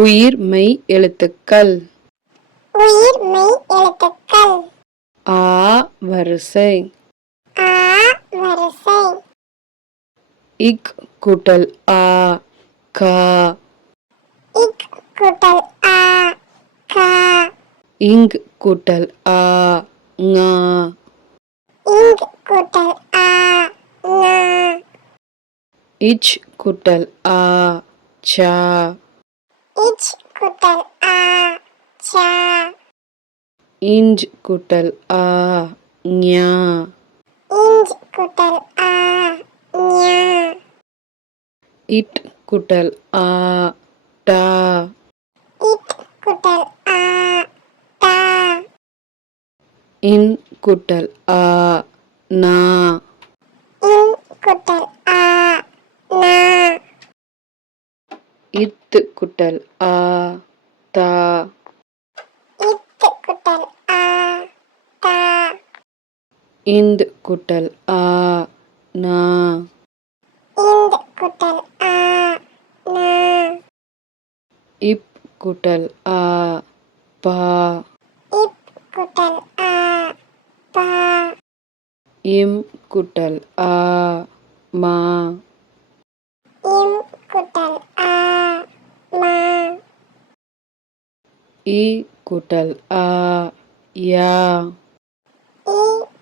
உயிர் மெய் எழுத்துக்கள். உயிர் மெய் எழுத்துக்கள். ஆ வரிசை. ஆ வரிசை. இக் கூட்டல் ஆ கா. இக் கூட்டல் ஆ கா. இங் கூட்டல் ஆ ஙா. இங் கூட்டல் ஆ ஞா. இச் கூட்டல் ஆ சா. இச் கூட்டல் ஆ சா. இஞ்ச் கூட்டல் ஆ ஞா. இஞ்ச் கூட்டல் ஆ ஞா. இட் கூட்டல் ஆ டா. இட் கூட்டல் ஆ டா. இன் கூட்டல் ஆ நா. இன் கூட்டல் ஆ நா. இத்து கூட்டல் ஆ தா. இத்து கூட்டல் ஆ தா. இந்து கூட்டல் ஆ நா. இந்து கூட்டல் ஆ நா. இப் கூட்டல் ஆ பா. இப் கூட்டல் ஆ பா. இம் கூட்டல் ஆ மா. இம் கூட்டல் ஆ மா. இ கூட்டல் ஆ யா. இ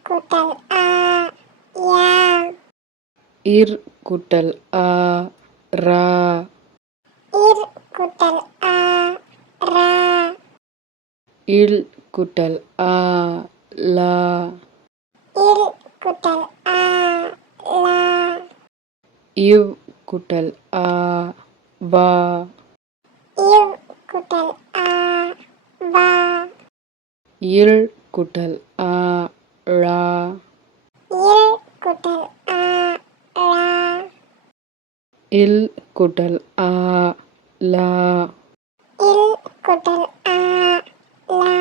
கூட்டல் ஆ யா. இர் கூட்டல் ஆ ரா. இர் கூட்டல் ஆ ரா. இல் கூட்டல் ஆ லா. இல் கூட்டல் ஆ லா. இவ் கூட்டல் ஆ வா. இவ் கூட்டல் ஆ வா. இல் கூட்டல் ஆ ழா. இல் கூட்டல் ஆ லா. இல் கூட்டல் ஆ லா. இல் கூட்டல் ஆ லா.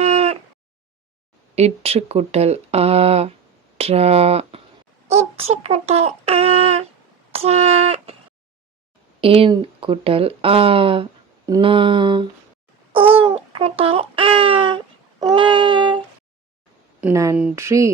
இற்று கூட்டல் ஆ ட்ரா. இற்று கூட்டல் ஆ ட்ரா. இன் கூட்டல் ஆ நா. இன் கூட்டல் ஆ நா. நன்றி.